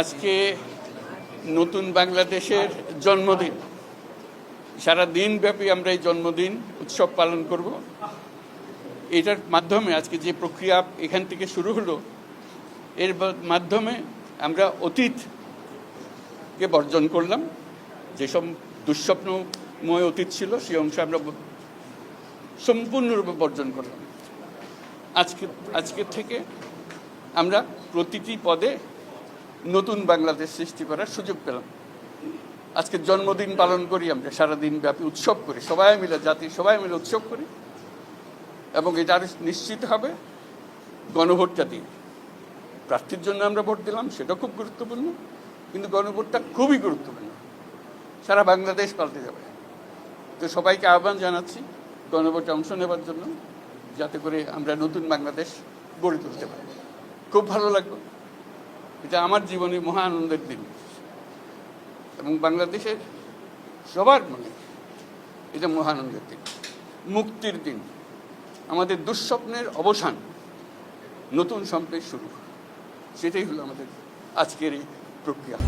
আজকে নতুন বাংলাদেশের জন্মদিন। সারা দিনব্যাপী আমরা এই জন্মদিন উৎসব পালন করব। এটার মাধ্যমে আজকে যে প্রক্রিয়া এখান থেকে শুরু হলো, এর মাধ্যমে আমরা অতীতকে বর্জন করলাম। যেসব দুঃস্বপ্নময় অতীত ছিল সেই অংশ আমরা সম্পূর্ণরূপে বর্জন করলাম। আজকে থেকে আমরা প্রতিটি পদে নতুন বাংলাদেশ সৃষ্টি করার সুযোগ পেলাম। আজকে জন্মদিন পালন করি, আমরা সারাদিন ব্যাপী উৎসব করি, সবাই মিলে, জাতির সবাই মিলে উৎসব করি। এবং এটা নিশ্চিত হবে গণভোটটা দিয়ে। প্রার্থীর জন্য আমরা ভোট দিলাম, সেটা খুব গুরুত্বপূর্ণ, কিন্তু গণভোটটা খুবই গুরুত্বপূর্ণ। সারা বাংলাদেশ পাল্টে যাবে। তো সবাইকে আহ্বান জানাচ্ছি গণভোটে অংশ নেবার জন্য, যাতে করে আমরা নতুন বাংলাদেশ গড়ে তুলতে পারি। খুব ভালো লাগবে। এটা আমার জীবনে মহা আনন্দের দিন এবং বাংলাদেশের সবার মনে এটা মহা আনন্দের দিন, মুক্তির দিন, আমাদের দুঃস্বপ্নের অবসান, নতুন সম্পের শুরু। সেটাই হলো আমাদের আজকের এই প্রক্রিয়া।